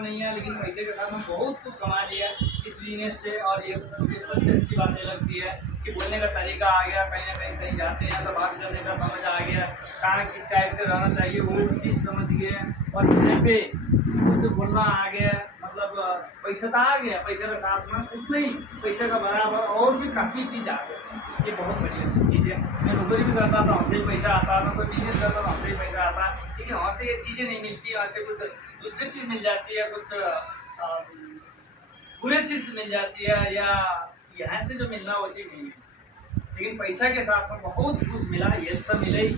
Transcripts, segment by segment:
नहीं है, लेकिन पैसे के साथ में बहुत कुछ कमा लिया इस बिजनेस से। और ये मुझे सबसे अच्छी बात ये लगती है कि बोलने का तरीका आ गया, कहीं ना कहीं जाते हैं तो बात करने का समझ आ गया, कहाँ किस टाइप से रहना चाहिए वो चीज़ समझ गए। और यहाँ पे कुछ बोलना आ गया, मतलब पैसा तो आ गया, पैसे के साथ में उतना ही पैसे का बराबर और भी काफ़ी चीज़ आ गई। ये बहुत बड़ी अच्छी चीज़ है। मैं नौकरी भी करता था, हमसे ही पैसा आता था, कोई बिजनेस करता था, हमसे ही पैसा आता, लेकिन वहाँ से ये चीज़ें नहीं मिलती, वहाँ से कुछ दूसरी चीज़ मिल जाती है, कुछ बुरी चीज़ मिल जाती है, या यहाँ से जो मिलना वो चीज़ नहीं मिलती। लेकिन पैसा के साथ में बहुत कुछ मिला, ये सब मिले ही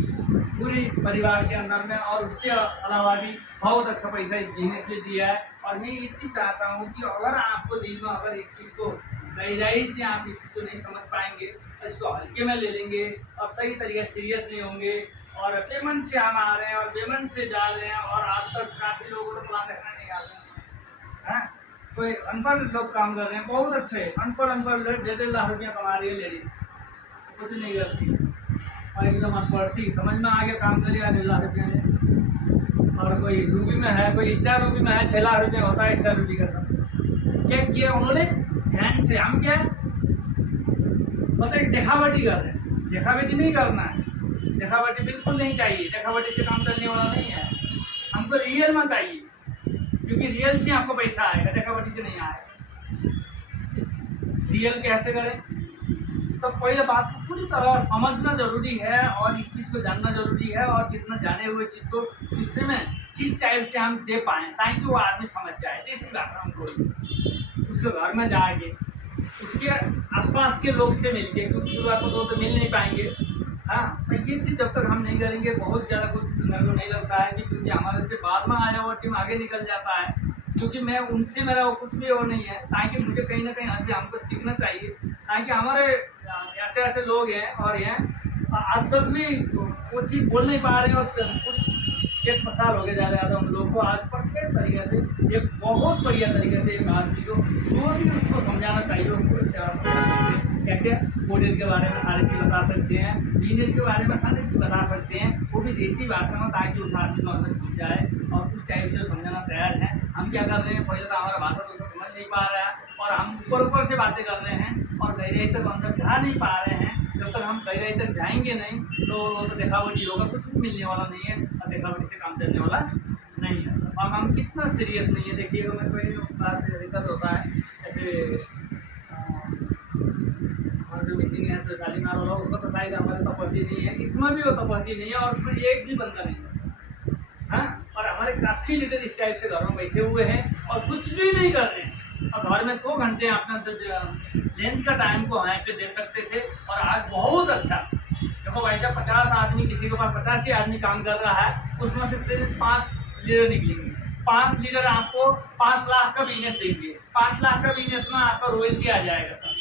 पूरी परिवार के अंदर में। और उससे अलावा भी बहुत अच्छा पैसा इस बिजनेस से दिया है। और मैं ये चीज़ चाहता हूँ कि अगर आपको दिल में अगर इस चीज़ को गहराई से आप इस चीज़ को नहीं समझ पाएंगे तो इसको हल्के में ले लेंगे और सही तरीके से सीरियस नहीं होंगे, और पेमेंट से हम आ रहे हैं और पेमेंट से जा रहे हैं, और आज तक काफ़ी लोगों को प्लान रखना नहीं आता है। कोई अनपढ़ लोग काम कर रहे हैं, बहुत अच्छे अनपढ़ लोग 1.5 लाख रुपया कमा रही है लेडीज, कुछ नहीं करती और एकदम अनपढ़ थी, समझ में आ गया काम करिए 1.5 लाख रुपया में। और कोई रूपी में है, कोई स्टार रूपी में है, 6 लाख रुपया होता है स्टार रूपी का। सब क्या किया उन्होंने ध्यान से, हम क्या मतलब देखावटी कर रहे हैं, देखावटी नहीं करना है, देखावटी बिल्कुल नहीं चाहिए, देखावटी से काम चलने वाला नहीं है। हमको रियल में चाहिए, क्योंकि रियल से आपको पैसा आएगा, देखावटी से नहीं आएगा। रियल कैसे करें, तो पहले बात को पूरी तरह समझना ज़रूरी है और इस चीज़ को जानना ज़रूरी है, और जितना जाने हुए चीज़ को दूसरे में किस टाइप से हम दे पाएँ ताकि वो आदमी समझ जाए। देसी भाषा हम कोई उसके घर में जाके उसके आसपास के लोग से मिल के, क्योंकि शुरुआत में तो मिल नहीं पाएंगे। हाँ, तो ये चीज़ जब तक हम नहीं करेंगे बहुत ज़्यादा कुछ मेरे को नहीं लगता है कि, क्योंकि हमारे से बाद में आया हुआ टीम आगे निकल जाता है, क्योंकि मैं उनसे मेरा वो कुछ भी वो नहीं है, ताकि मुझे कहीं ना कहीं ऐसे हमको सीखना चाहिए, ताकि हमारे ऐसे ऐसे लोग हैं और हैं आज तक भी वो चीज़ बोल नहीं पा रहे हैं, और कुछ 1 साल हो गए जा रहा था उन लोगों को आज परफेक्ट तरीके से, एक बहुत बढ़िया तरीके से एक आदमी को जो भी उसको समझाना चाहिए वो पूरी तरह समझा सकते हैं। क्या क्या मॉडल के बारे में सारी चीज़ बता सकते हैं, बिजनेस के बारे में सारी चीज़ बता सकते हैं, वो भी देसी भाषा में, ताकि उस आदमी को अंदर घुस जाए और उस टाइप से समझाना तैयार है। हम क्या कर रहे हैं, पहले तो हमारा भाषा दूसरा समझ नहीं पा रहा है और हम ऊपर से बातें कर रहे हैं और गहराई तक अंदर जा नहीं पा रहे हैं। जब तक हम गहराई तक जाएंगे नहीं तो देखावटी होगा, कुछ भी मिलने वाला नहीं है और देखावटी से काम चलने वाला नहीं है सर। अब हम कितना सीरियस नहीं है, देखिएगा मैं कोई बात दिक्कत होता है, जैसे हमारे जो मीटिंग है सर शालीमार वाला, उसमें तो शायद हमारे तपस्वी नहीं है, इसमें भी वो तपस्वी नहीं है और उसमें एक भी बंदा नहीं है सर। हाँ, और हमारे काफ़ी लीडर इस टाइप से घर में बैठे हुए हैं और कुछ भी नहीं कर रहे हैं, और घर में 2 घंटे अपना जो लेंस का टाइम को यहाँ पे दे सकते थे। और आज बहुत अच्छा देखो भाई साहब, 50 आदमी, किसी के पास 85 आदमी काम कर रहा है, उसमें से सिर्फ 5 लीडर निकलेंगे। 5 लीडर आपको 5 लाख का बिजनेस देंगे। 5 लाख का बिजनेस में आपका रॉयल्टी आ जाएगा सर।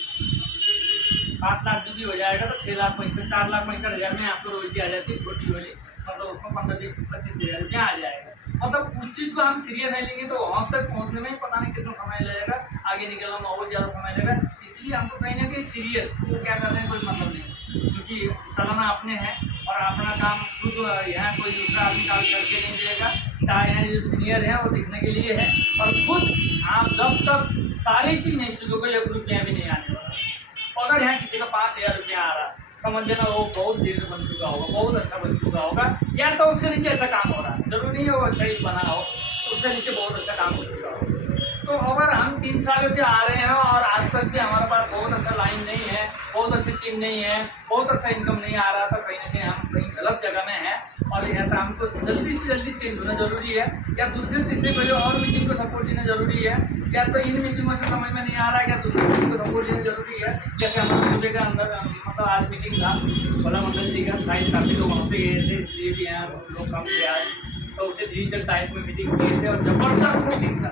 5 लाख जो भी हो जाएगा तो 4 लाख 65 हज़ार में आपको रॉयल्टी आ जाती है, छोटी वाली, मतलब उसमें 15-20-25 हज़ार रुपया आ जाएगा। मतलब उस चीज़ को हम सीरियस नहीं लेंगे तो वहाँ तक पहुँचने में पता नहीं कितना समय लगेगा, आगे निकलने में बहुत ज़्यादा समय लगेगा। इसलिए हमको कहीं ना कहीं सीरियस वो क्या कर रहे हैं कोई मतलब नहीं, क्योंकि चलाना अपने हैं और अपना काम खुद यहाँ कोई दूसरा आदमी काम करके नहीं देगा। चाहे यहाँ जो सीनियर है वो दिखने के लिए है, और खुद आप जब तक सारी चीज़ नहीं सीखोगे 1 रुपया भी नहीं आने वाला। अगर यहाँ किसी का 5,000 रुपया आ रहा, समझ लेना वो बहुत लीडर बन चुका होगा, बहुत अच्छा बन चुका होगा, या तो उसके नीचे अच्छा काम हो रहा है, जरूरी नहीं है वो अच्छा ही बना हो, उससे नीचे बहुत अच्छा काम हो चुका हो। तो अगर हम 3 सालों से आ रहे हैं और आज तक भी हमारे पास बहुत अच्छा लाइन नहीं है, बहुत अच्छी टीम नहीं है, बहुत अच्छा इनकम नहीं आ रहा, तो कहीं ना कहीं हम कहीं गलत जगह में हैं। और यहाँ तो हमको जल्दी से जल्दी चेंज होना जरूरी है, या दूसरे तीसरे कोई और मीटिंग को सपोर्ट देना जरूरी है, या तो इन मीटिंगों से समझ में नहीं आ रहा है, या दूसरी मीटिंग को सपोर्ट देना जरूरी है। जैसे हमारे सूबे का अंदर मतलब आज मीटिंग था भोला मंडल जी का, शायद काफ़ी लोग वहाँ पे गए थे, इसलिए भी यहाँ लोग कम थे आज, तो उसे डिजिटल टाइप में मीटिंग किए थे और जबरदस्त मीटिंग था।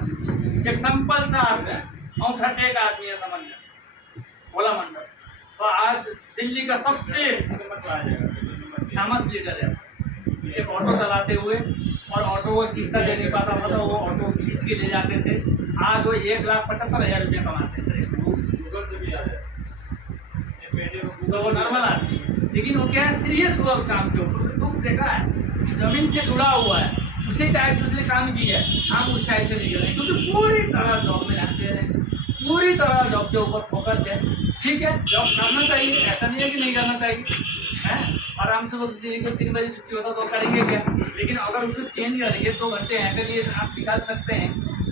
एक सिंपल सा आदमी है, औंठा टेक आदमी है, समझ में भोला मंडल, तो आज दिल्ली का सबसे फेमस लीडर है। एक ऑटो चलाते हुए और ऑटो को किस्ता दे नहीं पाता था तो वो ऑटो खींच के ले जाते थे, आज वो 1,75,000 रुपया कमाते हैं सर। गूगल से भी आ जाए तो वो नॉर्मल आदमी, लेकिन वो क्या है सीरियस हुआ उस काम के ऊपर, दुख देखा है, ज़मीन से जुड़ा हुआ है, उसी टाइप से उसने काम किया है, हम उस टाइप से नहीं कर रहे क्योंकि पूरी तरह जॉब में ध्यान दे रहे हैं, पूरी तरह जॉब के ऊपर फोकस है। ठीक है, जॉब करना चाहिए, ऐसा नहीं है कि नहीं करना चाहिए है। आराम से वो दिन को 3 बजे छुट्टी होता तो करेंगे क्या, लेकिन अगर उसको चेंज करेंगे 2 घंटे हैं के लिए आप निकाल सकते हैं।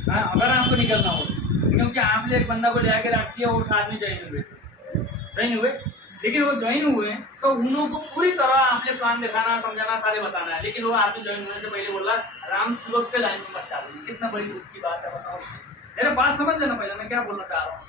हाँ, अगर आपको निकलना हो, क्योंकि आपने एक बंदा को ले आके रख दिया, उस आदमी ज्वाइन हुए, लेकिन वो ज्वाइन हुए तो उन लोगों को पूरी तरह आपने प्लान दिखाना, समझाना, सारे बताना है। लेकिन वो आदमी ज्वाइन होने से पहले बोला राम सूरत पे लाइन में मत डालिए। कितना बड़ी दुख की बात है, बताओ। मेरा बात समझ लेना पहले मैं क्या बोलना चाह रहा हूँ।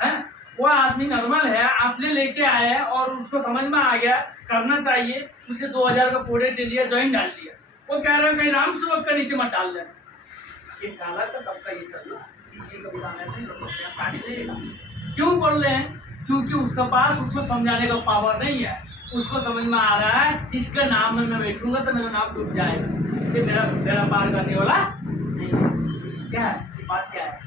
है वो आदमी नॉर्मल है, आपने लेके आया है और उसको समझ में आ गया करना चाहिए, उसने 2000 का प्रोडक्ट ले लिया, ज्वाइन डाल दिया। वो कह रहा है कहीं राम सूरत का नीचे मत डाल देना। इस हालत का सबका ये चल रहा है, इसलिए कभी नहीं हो सकते। क्यों बोल रहे हैं? क्योंकि उसके पास उसको समझाने का पावर नहीं है। उसको समझ में आ रहा है इसके नाम में मैं बैठूंगा तो मेरा नाम डूब जाएगा, ये मेरा पार करने वाला नहीं है। क्या है ये बात, क्या है?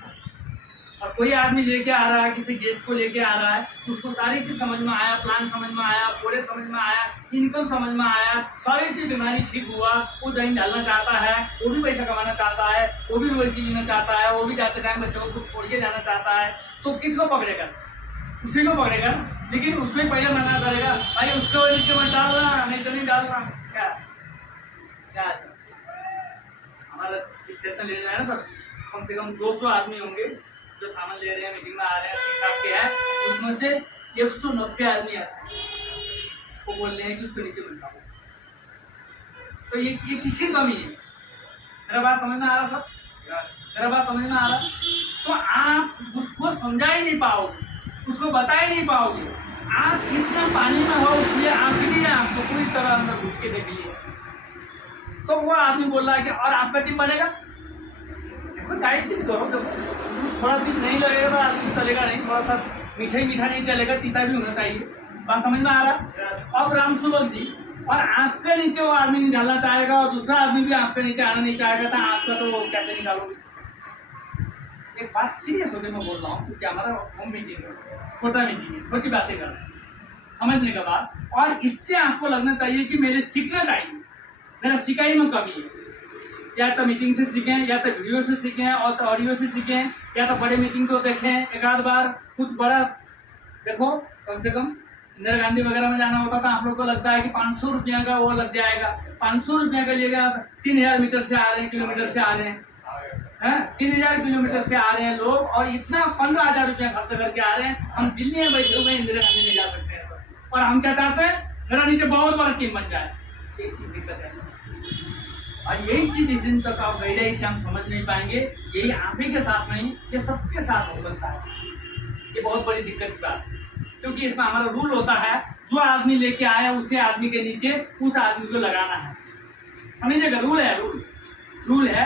और कोई आदमी लेके आ रहा है, किसी गेस्ट को लेके आ रहा है, उसको सारी चीज़ समझ में आया, प्लान समझ में आया, पूरे समझ में आया, इनकम समझ में आया, सारी चीज़ बीमारी ठीक हुआ, वो जमीन डालना चाहता है, वो भी पैसा कमाना चाहता है, वो भी रोजी लेना चाहता है, वो भी जाते टाइम बच्चों को छोड़ के जाना चाहता है, तो किसको पकड़ेगा? उसी को पकड़ेगा। लेकिन उसमें पहले मना करेगा भाई उसको नीचे मत डाल रहा, नहीं तो नहीं डाल रहा। क्या क्या है सर, हमारा जितना ले रहा है ना सर, कम से कम 200 आदमी होंगे जो सामान ले रहे हैं, मीटिंग में आ रहे हैं, सीख के है, उसमें से 190 आदमी ऐसे वो बोल रहे हैं कि उसको नीचे मत डालो। तो ये किसकी कमी है? मेरा बात समझ में आ रहा सर? मेरा बात समझ में आ रहा? तो आप उसको समझा ही नहीं पाओगे, उसको बता ही नहीं पाओगे। आप कितना पानी में हो उसलिए आप भी आपको पूरी तरह अंदर घुस के देख लिए। तो वो आदमी बोल रहा है कि और आपका टीम बनेगा, देखो डाइट चीज़ करो, देखो थोड़ा चीज़ नहीं लगेगा तो आदमी चलेगा नहीं, थोड़ा सा मीठा नहीं चलेगा, तीता भी होना चाहिए। बात समझ में आ रहा? अब राम सूरत जी और आपके नीचे वो आदमी नहीं डालना चाहेगा और दूसरा आदमी भी आपके नीचे आना नहीं चाहेगा, तो आपका तो कैसे निकालोगे? एक बात सीरियस होकर मैं बोल रहा हूँ क्योंकि हमारा होम मीटिंग है, छोटा मीटिंग है, छोटी बातें कर रहे हैं, समझने के बाद। और इससे आपको लगना चाहिए कि मेरे सीखना चाहिए, मेरा सिखाई में कमी है। या तो मीटिंग से सीखें, या तो वीडियो से सीखें, और तो ऑडियो से सीखें, या तो बड़े मीटिंग को देखें एक आध बार, कुछ बड़ा देखो। कम से कम इंदिरा गांधी वगैरह में जाना होता था, आप लोग को लगता है कि 500 रुपया का वो लग जाएगा, 500 रुपया का लिएगा, 3000 मीटर से आ रहे हैं, किलोमीटर से आ रहे हैं, 3000 किलोमीटर से आ रहे हैं लोग, और इतना 15,000 रुपया खर्च करके आ रहे हैं। हम दिल्ली में बैठे हुए इंदिरा गांधी में जा सकते हैं सर, और हम क्या चाहते हैं मेरा नीचे बहुत बड़ा टीम बन जाए। एक चीज दिक्कत है सर, और यही चीज इस दिन तक आप गहराई से हम समझ नहीं पाएंगे। यही आप ही के साथ नहीं, ये सबके साथ हो सकता है सर। ये बहुत बड़ी दिक्कत की बात है, क्योंकि इसमें हमारा रूल होता है, जो आदमी लेके आया उसी आदमी के नीचे उस आदमी को लगाना है। समझिएगा, रूल है, रूल है।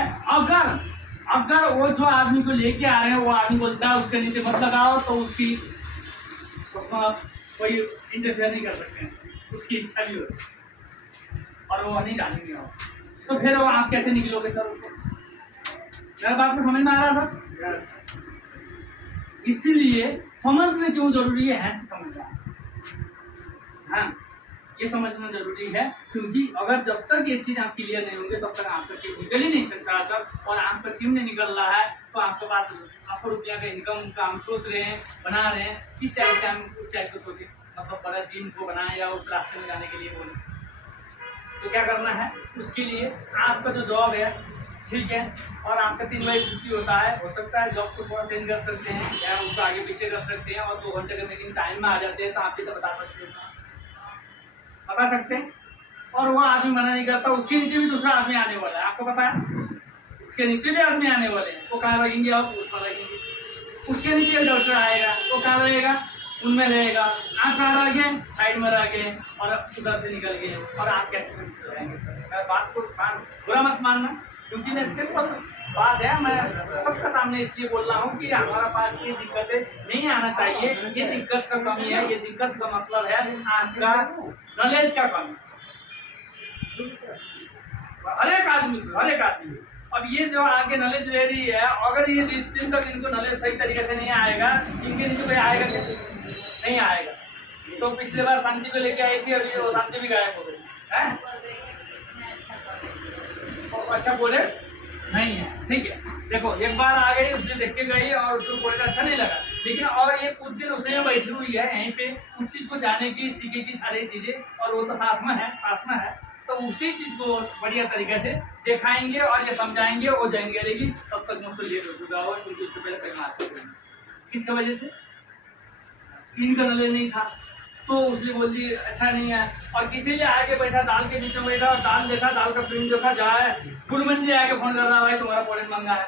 अगर वो जो आदमी को लेके आ रहे हैं वो आदमी बोलता है उसके नीचे मत लगाओ, तो उसमें कोई इंटरफेयर नहीं कर सकते हैं, उसकी इच्छा भी होती है और वो नहीं डालेंगे आप, तो फिर वो आप कैसे निकलोगे सर? मेरा बात को समझ में आ रहा सर? इसीलिए समझना क्यों जरूरी है से समझना। हाँ, ये समझना जरूरी है, क्योंकि अगर जब तक ये चीज़ आप क्लियर नहीं होंगे तब तक आपका टीम निकल ही नहीं सकता सर। और आपका टीम नहीं निकल रहा है तो आपके पास लाखों रुपया का इनकम का हम सोच रहे हैं, बना रहे हैं, किस टाइप से हम उस टाइप को सोचें, मतलब बड़ा टीम को बनाएं या उस रास्ते में जाने के लिए बोलें। तो क्या करना है उसके लिए, आपका जो जॉब है ठीक है, और आपका 3 बजे छुट्टी होता है, हो सकता है जॉब को थोड़ा चेंज कर सकते हैं या उसको आगे पीछे कर सकते हैं, और 2 घंटे का मीटिंग टाइम में आ जाते हैं, तो आप भी तो बता सकते हैं सर, बता सकते हैं। और वो आदमी मना नहीं करता, उसके नीचे भी दूसरा आदमी आने वाला है, आपको पता है, उसके नीचे भी आदमी आने वाले हैं, वो कहाँ लगेंगे? आप उसमें लगेंगे। उसके नीचे डॉक्टर आएगा, वो कहाँ रहेगा? उनमें रहेगा। आप कहाँ रह गए? साइड में रह गए और उधर से निकल गए, और आप कैसे सक्सेस रहेंगे सर? मैं बात को बुरा मत मानना, क्योंकि मैं सिंपल बात है, मैं सबके सामने इसलिए बोल रहा हूँ कि हमारा पास ये दिक्कतें नहीं आना चाहिए। ये दिक्कत का कमी है, ये दिक्कत का मतलब है आपका नॉलेज का कमी। हर एक आदमी अब ये जो आगे नॉलेज ले रही है, अगर ये इस दिन तक इनको नॉलेज सही तरीके से नहीं आएगा, इनके नीचे कोई आएगा क्या? नहीं आएगा। तो पिछले बार शांति को लेके आई थी, अभी वो शांति भी गायब हो गई है। अच्छा बोले नहीं है, ठीक है। देखो एक बार आ गई, उसने देख के गई और उसको बोले अच्छा नहीं लगा, लेकिन और ये कुछ दिन उसने बैठी हुई है यहीं पे उस चीज़ को जाने की, सीखे की सारी चीज़ें, और वो तो साथ में है, पास में है, तो उसी चीज़ को बढ़िया तरीके से दिखाएंगे और ये समझाएंगे, वो जाएंगे रहेगी, तब तक मुझसे लेट हो चुका हो, क्योंकि उससे पहले कहीं आ सकते हैं। किसकी वजह से? इनका नॉलेज नहीं था, तो उसने बोल दी अच्छा नहीं है। और किसी ने आके बैठा, दाल के बीच में बैठा और दाल देखा, दाल का प्रिंट देखा, जाए गुलमंजी आके फोन कर रहा है भाई तुम्हारा प्रोडक्ट महंगा है,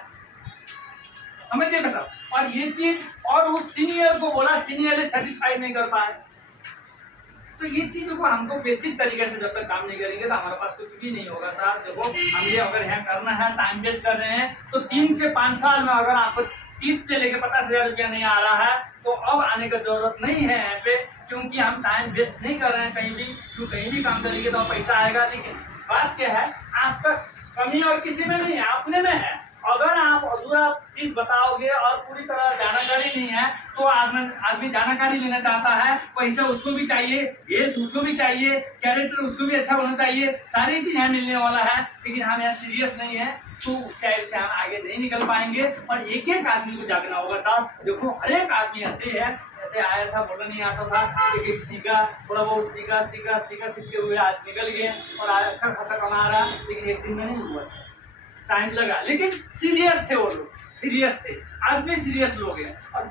समझिए ना सर। और ये चीज, और उस सीनियर को बोला, सीनियर सेटिस्फाइड नहीं कर पाए। तो ये चीज़ों को हमको बेसिक तरीके से जब तक काम नहीं करेंगे तो हमारे पास कुछ भी नहीं होगा साहब। देखो हम ये अगर यहाँ करना है, टाइम वेस्ट कर रहे हैं, तो 3 से 5 साल में अगर आपको 30 से लेकर 50,000 रुपया नहीं आ रहा है तो अब आने का जरूरत नहीं है यहाँ पे, क्योंकि हम टाइम वेस्ट नहीं कर रहे हैं कहीं भी। क्यों कहीं भी काम करेंगे तो पैसा आएगा, लेकिन बात क्या है, आपका कमी और किसी में नहीं है, अपने में है। अगर आप अधूरा चीज बताओगे और पूरी तरह जानकारी नहीं है, तो आदमी जानकारी लेना चाहता है, पैसा उसको भी चाहिए, हेल्थ उसको भी चाहिए, कैरेक्टर उसको भी अच्छा होना चाहिए, सारी चीज यहाँ मिलने वाला है, लेकिन हम यहाँ सीरियस नहीं है, तो टाइप से हम आगे नहीं निकल पाएंगे। और एक एक आदमी को जागना होगा साहब। देखो हर एक आदमी ऐसे है, ऐसे आया था, बोलना नहीं आता था, एक एक सीखा, थोड़ा बहुत सीखा सीखते हुए आज निकल गए और आज अच्छा खासा कमा रहा, लेकिन एक दिन में नहीं हुआ सर, टाइम लगा, लेकिन सीरियस थे वो लोग, सीरियस थे, आज भी सीरियस लोग हैं। और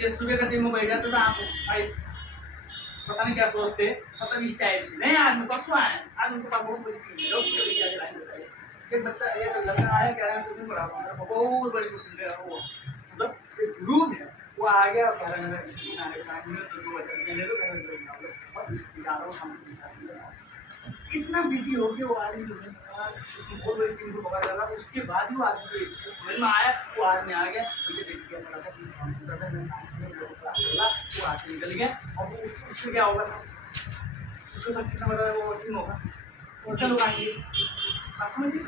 ये सुबह का टीम में बैठ जाते तो आप शायद पता नहीं क्या सोचते, मतलब इस टाइप से नहीं। आज परसों आए, आज उनके पास बहुत बड़ी टीम है, एक बच्चा एक लड़का आया, कह रहा है तुझे पढ़ा बहुत बड़ी क्वेश्चन दे रहा है, वो मतलब एक ग्रुप है, वो आ गया और कह रहा है इतना बिजी हो गया वो आदमी, उसको बहुत बड़ी टीम को पकड़ डाला, उसके बाद ही वो आदमी को समझ में आया, वो आदमी आ गया, उसे देख के लगा वो आदमी निकल गया। और उससे क्या होगा सर, उसके पास कितना बड़ा वो टीम होगा, और लोग आएंगे, आप समझिए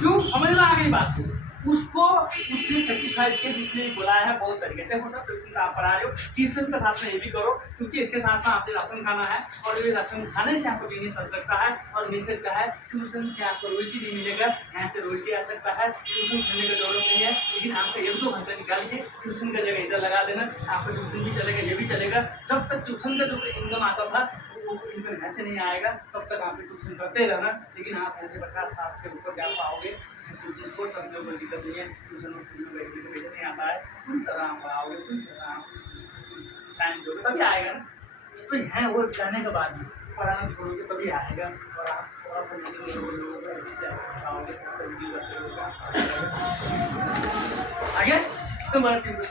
क्यों, समझ में आ गई बात को। उसको उसने सर्टिफाइड किया, जिसने बुलाया है बहुत तरीके से। हो सब ट्यूशन का आप पढ़ा रहे हो, ट्यूशन के साथ में ये भी करो, क्योंकि इसके साथ में आपने राशन खाना है, और ये राशन खाने से आपको बिजनेस चल सकता है और मिल सकता है। ट्यूशन से आपको रोटी भी मिलेगा, यहाँ से रोटी आ सकता है, ट्यूशन करने की जरूरत नहीं है, लेकिन आपका 1-2 घंटा निकाल के ट्यूशन का जगह इधर लगा देना, आपका ट्यूशन भी चलेगा, ये भी चलेगा। जब तक ट्यूशन का जो इनकम आता था वो इनकम यहाँ से नहीं आएगा, तब तक आप ट्यूशन करते रहना, लेकिन आप यहाँ से 50-60 से ऊपर जा पाओगे। ट्यूशन छोड़ सकते हो, कोई दिक्कत नहीं है, ट्यूशन में बैठने को पैसा नहीं आता है, पूरी तरह आप आओगे, पूरी तरह आप टाइम दोगे तभी आएगा ना। तो है वो जाने के बाद भी पढ़ाना छोड़ोगे तभी आएगा, और आप थोड़ा सा आगे तो बड़ा टीम को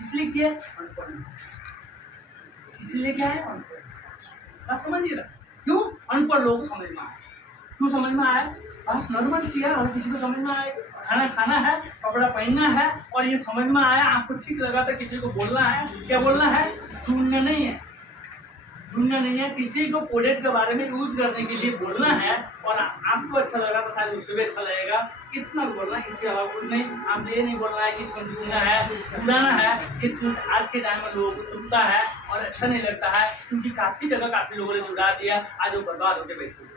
इसलिए किया अनपढ़, इसलिए क्या है अनपढ़, बात समझिए ना। क्यों अनपढ़ लोगों को समझ में आया, क्यों समझ में आया, आप नॉर्मल सी है, हर किसी को समझ में आए, खाना खाना है, कपड़ा पहनना है, और ये समझ में आया, आपको ठीक लगा था, किसी को बोलना है, क्या बोलना है, सुनना नहीं है, सुनना नहीं है, किसी को प्रोडक्ट के बारे में यूज करने के लिए बोलना है, और आपको अच्छा लगा तो शायद उसको भी अच्छा लगेगा, इतना बोलना, इसके अलावा कुछ नहीं। आप ये नहीं बोलना है कि समझना है, सुनाना है, ये आज के टाइम में लोगों को चुनता है और अच्छा नहीं लगता है, क्योंकि काफ़ी जगह काफ़ी लोगों ने छुड़ा दिया, आज वो बर्बाद होकर बैठे,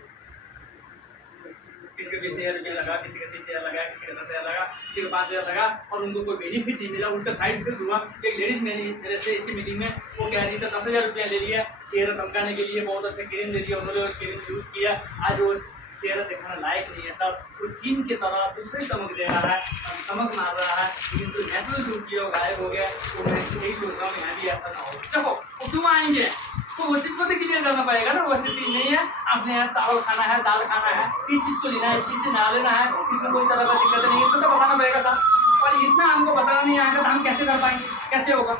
किसी का 20,000 रुपया लगा, किसी का 30,000 लगा, किसी का 10,000 लगा, किसी का 5,000 लगा, और उनको कोई बेनिफिट नहीं मिला, उल्टा साइड इफेक्ट हुआ। एक लेडीज मेरे से इसी मीटिंग में वो कह रही है 10,000 रुपया ले लिया चेहरा चमकाने के लिए, बहुत अच्छा क्रीम ले लिया उन्होंने, क्रीम यूज किया, आज वो चेहरा दिखाना लायक नहीं है सब, वो चीन की तरह दूसरे चमक दे रहा है, चमक मार रहा है, लेकिन जो नेचुरल जो किया गायब हो गया। तो मैं यही सोच रहा हूँ यहाँ भी ऐसा ना हो। देखो वो क्यों आएंगे, तो वो चीज़ को तो क्लियर करना पड़ेगा ना, वैसी चीज़ नहीं है, आपने यहाँ चावल खाना है, दाल खाना है, इस चीज़ को लेना है, इस चीज़ से ना लेना है, इसमें कोई तरह का दिक्कत नहीं है, तो बताना पड़ेगा साहब। और इतना हमको बताना नहीं आएगा तो हम कैसे कर पाएंगे, कैसे होगा,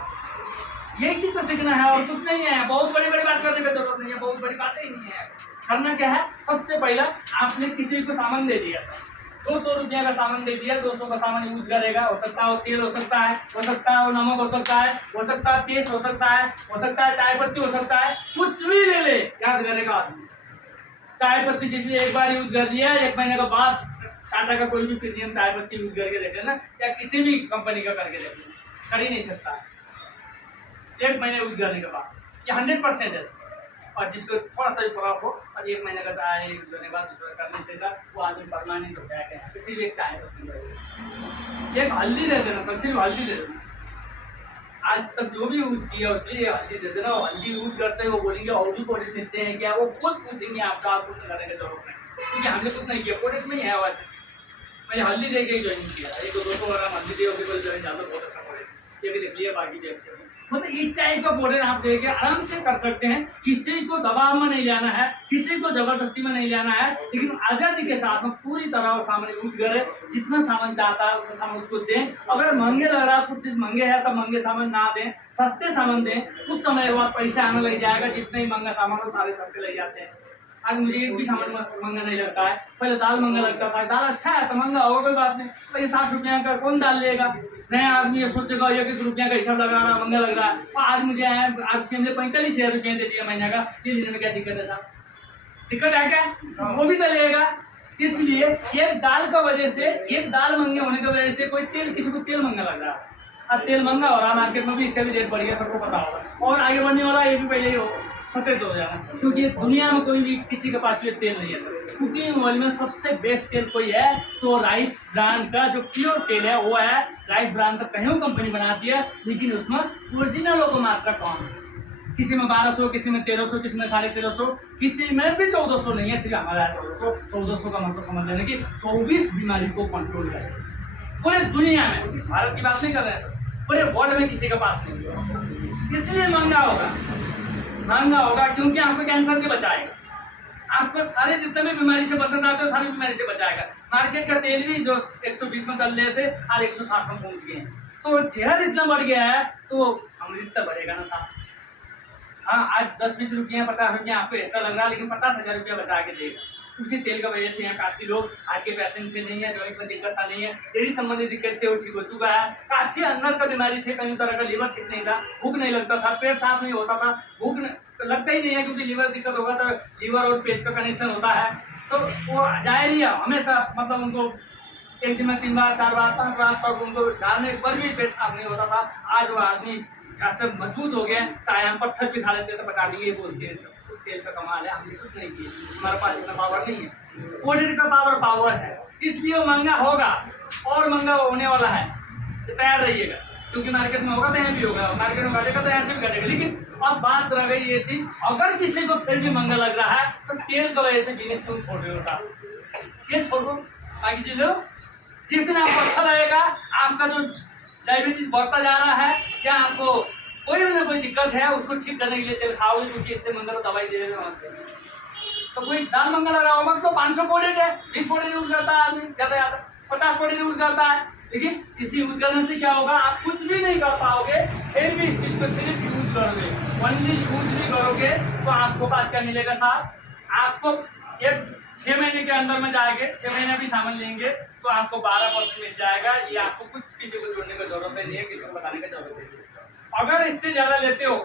यही चीज़ तो सीखना है, और कुछ नहीं है, बहुत बड़ी बड़ी बात करने की जरूरत नहीं है, बहुत बड़ी बातें ही नहीं है। करना क्या है, सबसे पहला आपने किसी को सामान दे दिया सर, 200 रुपया का सामान दे दिया, 200 का सामान यूज करेगा, हो सकता है वो तेल हो सकता है, वो नमक हो सकता है पेस्ट हो सकता है चाय पत्ती हो सकता है, कुछ भी ले ले, याद करेगा आदमी। चाय पत्ती जिसने एक बार यूज कर लिया, 1 महीने के बाद टाटा का कोई भी प्रीमियम चाय पत्ती यूज करके देख लेना, या किसी भी कंपनी का करके देख लेना, कर ही नहीं सकता 1 महीने यूज करने के बाद, ये 100% है। और जिसको थोड़ा सा भी प्रॉब्लम हो और 1 महीने का चाहे यूज करने के बाद दूसरा करने से वो आदमी परमानेंट हो जाएगा। किसी भी एक चाय पत्ती की वजह से एक हल्दी दे देना सर, सिर्फ हल्दी दे देना। आज तक जो भी यूज किया उसके लिए हल्दी दे देना। हल्दी यूज करते हैं वो बोलेंगे और भी प्रोडक्ट देते हैं क्या, वो खुद पूछेंगे आपका, आप कुछ करने की जरूरत नहीं, क्योंकि हमने कुछ नहीं किया, प्रोडक्ट में ही है वैसे। मैंने हल्दी दे के ज्वाइन किया, 100-200 ग्राम हल्दी दे कोई ज्वाइन ज़्यादा बहुत अच्छा पड़ेगा, ये भी देख लिया, बाकी भी अच्छे हैं। मतलब इस टाइप का प्रोडक्ट आप देके आराम से कर सकते हैं। किसी को दबाव में नहीं लाना है, किसी को जबरदस्ती में नहीं लाना है, लेकिन आज़ादी के साथ में पूरी तरह सामान यूज करें। जितना सामान चाहता है उतना सामान उसको दें। अगर महंगे लग रहा है, कुछ चीज़ महंगे है तो महंगे सामान ना दें, सस्ते सामान दें। कुछ समय के बाद पैसा आने लग जाएगा, जितने ही महंगा सामान हो सारे सस्ते लग जाते हैं। आज मुझे एक भी सामान महंगा नहीं लगता है। पहले दाल महंगा लगता था, दाल अच्छा है तो महंगा होगा, कोई बात नहीं। भाई 60 रुपया का कौन दाल लेगा? नया आदमी ये सोचेगा 1 रुपया का हिसाब लगा रहा, महंगा लग रहा है। और आज मुझे आज से हमने 45,000 रुपये दे दिया महीने का, ये लेने में क्या दिक्कत है साहब? दिक्कत है क्या? वो भी तो लेगा। इसलिए एक दाल का वजह से, एक दाल महंगे होने की वजह से कोई तेल, किसी को तेल महंगा लग रहा है। अब तेल महंगा हो रहा है मार्केट में भी, इसका भी रेट बढ़ गया, सबको पता होगा। और आगे बढ़ने वाला ये भी पहले ही हो सफेद हो जाना, क्योंकि दुनिया में कोई भी किसी के पास ये तेल नहीं है सर। कुकिंग ऑयल में सबसे बेस्ट तेल कोई है तो राइस ब्रांड का जो प्योर तेल है वो है। राइस ब्रांड का कहीं कंपनी बनाती है, लेकिन उसमें ओरिजिनलों को मात्रा कम है। किसी में 1200, किसी में 1300, किसी में 1350, किसी में भी 1400 नहीं है। सिर्फ हमारा 1400 का मतलब समझ लेना कि 24 बीमारी को कंट्रोल करे पूरे दुनिया में। भारत की बात नहीं कर रहे हैं सर, पूरे वर्ल्ड में किसी के पास नहीं है। इसलिए महंगा होगा क्योंकि आपको कैंसर से बचाएगा, आपको सारे जितने भी बीमारी से बचना चाहते हो सारी बीमारी से बचाएगा। मार्केट का तेल भी जो 120 में चल रहे थे आज 160 में पहुंच गए हैं। तो जहर इतना बढ़ गया है तो अमृत बढ़ेगा ना साहब। हाँ, आज 10-20 रुपये 50 रुपये आपको एक्स्ट्रा लग रहा है, लेकिन 50,000 रुपया बचा के देगा। उसी तेल का वजह से यहाँ काफ़ी लोग हार्ट के पेशेंट थे नहीं है, जॉइंट में दिक्कत था नहीं है, डेयरी संबंधी दिक्कत थे वो ठीक हो चुका है। काफ़ी अंदर का बीमारी थे, कई तरह का लीवर ठीक नहीं था, भूख नहीं लगता था, पेट साफ नहीं होता था, भूख लगता ही नहीं है क्योंकि लीवर दिक्कत होगा तो लीवर और पेट का कनेक्शन होता है। तो वो डायरिया हमेशा मतलब उनको 1 दिन में 3 बार 4 बार 5 बार तक उनको जाने पर भी पेट साफ नहीं होता था। आज वो आदमी ऐसे मजबूत हो गए, चाहे हम पत्थर भी खा लेते तो पचा देंगे, बोलते हैं सब उस तेल का कमाल है, हमने कुछ नहीं किया, हमारे पास इतना पावर नहीं है। ऑडिट का पावर है, इसलिए वो महंगा होगा और महंगा होने वाला है, तो तैयार रहिएगा। क्योंकि मार्केट में होगा तो यहाँ भी होगा, मार्केट में घटेगा तो ऐसे भी घटेगा। लेकिन अब बात रह गई ये चीज़, अगर किसी को फिर भी महंगा लग रहा है तो तेल का वजह से बिजनेस तुम छोड़ रहे हो साहब, तेल छोड़ दो, बाकी चीज़ों जितना आपको अच्छा लगेगा। आपका जो डायबिटीज बढ़ता जा रहा है या आपको कोई ना कोई दिक्कत है उसको ठीक करने के लिए तेल खाओगे, क्योंकि इससे मंगल दवाई दे रहे हैं वहाँ से। तो कोई दाल मंगल लगा होगा तो 500 प्रोडक्ट है, 20 प्रोडक्ट यूज करता है आदमी, ज़्यादा 50 प्रोडक्ट यूज करता है। लेकिन इसी यूज करने से क्या होगा, आप कुछ भी नहीं कर पाओगे, फिर भी इस चीज़ को सिर्फ यूज करोगे, ओनली यूज भी करोगे तो आपको पास क्या मिलेगा साहब, आपको एक 6 महीने के अंदर में जाएंगे, 6 महीने भी सामान लेंगे तो आपको 12% मिल जाएगा। ये आपको कुछ किसी को जोड़ने की जरूरत नहीं है, किसी को बताने की जरूरत नहीं है। अगर इससे ज़्यादा लेते हो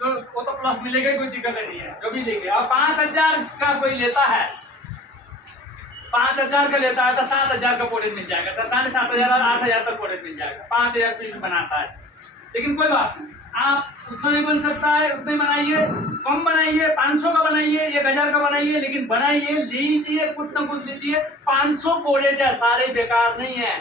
तो वो तो प्लस मिलेगा, कोई दिक्कत नहीं है, जो भी लेंगे। और 5,000 का कोई लेता है, 5,000 का लेता है तो 7,000 का प्रोडक्ट मिल जाएगा सर, 7,500 और 8,000 तक प्रोडक्ट मिल जाएगा, 5,000 पीस बनाता है। लेकिन कोई बात नहीं, आप उतना नहीं बन सकता है, उतना ही बनाइए, कम बनाइए, 500 का बनाइए, 1,000 का बनाइए, लेकिन बनाइए, लीजिए, कुछ ना कुछ लीजिए। 500 प्रोडक्ट है, सारे बेकार नहीं है।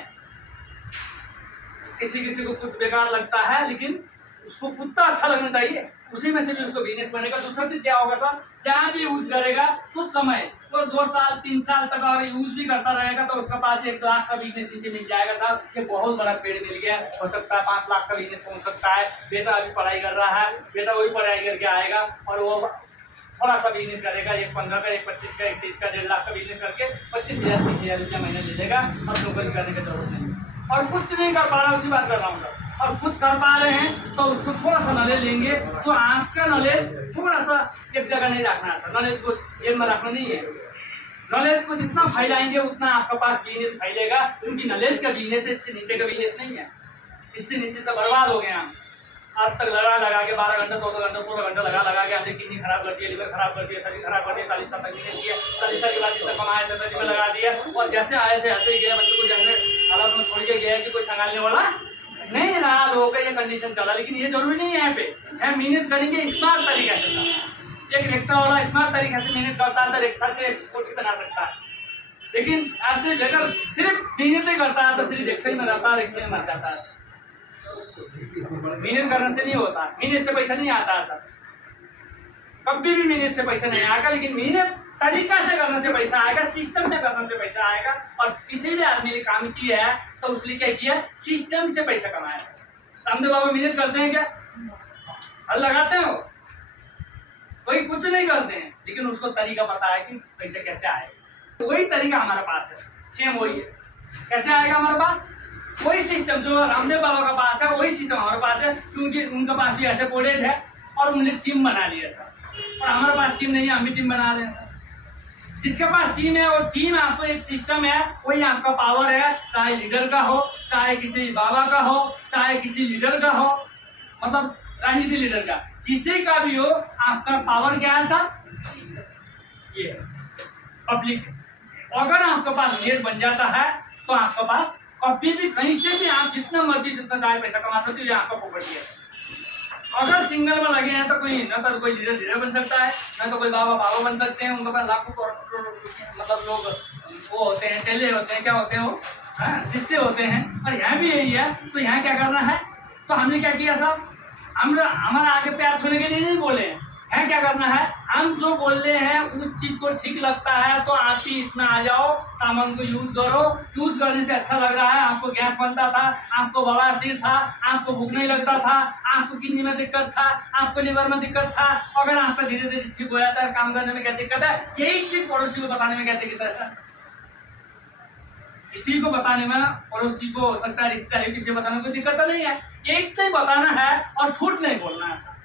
किसी किसी को कुछ बेकार लगता है, लेकिन उसको कुत्ता अच्छा लगना चाहिए, उसी में से भी उसको बिजनेस बनेगा। दूसरा चीज़ क्या होगा सर, जहाँ भी यूज करेगा कुछ समय वो 2 साल 3 साल तक अगर यूज भी करता रहेगा तो उसका पास 1 लाख का बिजनेस नीचे मिल जाएगा साहब। ये बहुत बड़ा पेड़ मिल गया, हो सकता है 5 लाख का बिजनेस पहुँच सकता है। बेटा अभी पढ़ाई कर रहा है, बेटा वही पढ़ाई करके आएगा और वो थोड़ा सा बिजनेस करेगा, 1 15 का, 1 25 का, 1 30 का, 1.5 लाख का बिजनेस करके 25,000 30,000 रुपया महीना ले लेगा और नौकरी करने की जरूरत नहीं। और कुछ नहीं कर पा रहा, उसी बात कर रहा हूँ सर, और कुछ कर पा रहे हैं तो उसको थोड़ा सा नॉलेज लेंगे। तो आपका नॉलेज थोड़ा सा एक जगह नहीं रखना है सर, नॉलेज को जेल में रखना नहीं है। नॉलेज को जितना फैलाएंगे उतना आपका पास बिजनेस फैलेगा, क्योंकि नॉलेज का बिजनेस है, इससे नीचे का बिजनेस नहीं है। इससे नीचे तो बर्बाद हो गए हम। आज तक लगा के 12 घंटा 14 घंटा 16 घंटा लगा के हमने किडनी खराब कर दिया, लीवर खराब कर दिया, शरीर खराब कर दिया। 40 साल तक बिजनेस किया, 40 साल के बाद जितना कमाया था शरीर में लगा दिया और जैसे आए थे ऐसे ही गया। बच्चों को जैसे हालत में छोड़ के गया कि कोई संभालने वाला नहीं रहा, लोगों का ये कंडीशन चला। लेकिन ये जरूरी नहीं है, यहाँ पे है मेहनत करेंगे स्मार्ट तरीके से। एक रिक्शा वाला स्मार्ट तरीके से मेहनत करता है तो रिक्शा से कोठी बना सकता है, लेकिन ऐसे लेकर सिर्फ मेहनत ही करता है तो सिर्फ रिक्शा ही में रहता है, रिक्शा में मर जाता है। मेहनत करने से नहीं होता, मेहनत से पैसा नहीं आता है सर, कभी भी मेहनत से पैसा नहीं आएगा, लेकिन मेहनत तरीका से करने से पैसा आएगा, सिस्टम में करने से पैसा आएगा। और किसी भी आदमी ने काम किया है तो उसने क्या किया, सिस्टम से पैसा कमाया। रामदेव बाबा मेहनत करते हैं क्या, हल लगाते हो, कोई कुछ नहीं करते हैं, लेकिन उसको तरीका पता है कि पैसे कैसे आए। वही तरीका हमारे पास है, सेम वही है। कैसे आएगा हमारे पास, वही सिस्टम जो रामदेव बाबा का पास है वही सिस्टम हमारे पास है, क्योंकि उनके पास भी ऐसे प्रोडक्ट है और उन्होंने टीम बना लिया सर। और हमारे पास टीम नहीं है, हम भी टीम बना रहे हैं सर। जिसके पास टीम है वो टीम आपको एक सिस्टम है, वही आपका पावर है, चाहे लीडर का हो, चाहे किसी बाबा का हो, चाहे किसी लीडर का हो, मतलब राजनीति लीडर का, किसी का भी हो, आपका पावर क्या है सर, ये पब्लिक। अगर आपके पास लीडर बन जाता है तो आपके पास कभी भी कहीं से भी आप जितना मर्जी जितना चाहे पैसा कमा सकते हो, ये आपका प्रॉपर्टी है। अगर सिंगल में लगे हैं तो कोई न तो कोई लीडर बन सकता है, न तो कोई बाबा बन सकते हैं। उनके पास लाखों करोड़ मतलब लोग वो होते हैं, चेले होते हैं, क्या होते हैं वो, शिष्य होते हैं। और यहाँ भी यही है, तो यहाँ क्या करना है, तो हमने क्या किया साहब, हम हमारा आगे प्यार सुनने के लिए नहीं बोले हैं, क्या करना है, हम जो बोल रहे हैं उस चीज को ठीक लगता है तो आप ही इसमें आ जाओ, सामान को यूज करो, यूज करने से अच्छा लग रहा है, आपको गैस बनता था, आपको बड़ा सिर था, आपको भूख नहीं लगता था, आपको किडनी में दिक्कत था, आपको लिवर में दिक्कत था, अगर आपका धीरे धीरे ठीक हो जाता है, काम करने में क्या दिक्कत है, यही चीज पड़ोसी को बताने में क्या दिक्कत है। किसी को बताने में, पड़ोसी को हो सकता है, रिश्तेदारी किसी को बताने में कोई दिक्कत नहीं है, एक तो ही बताना है और झूठ नहीं बोलना है।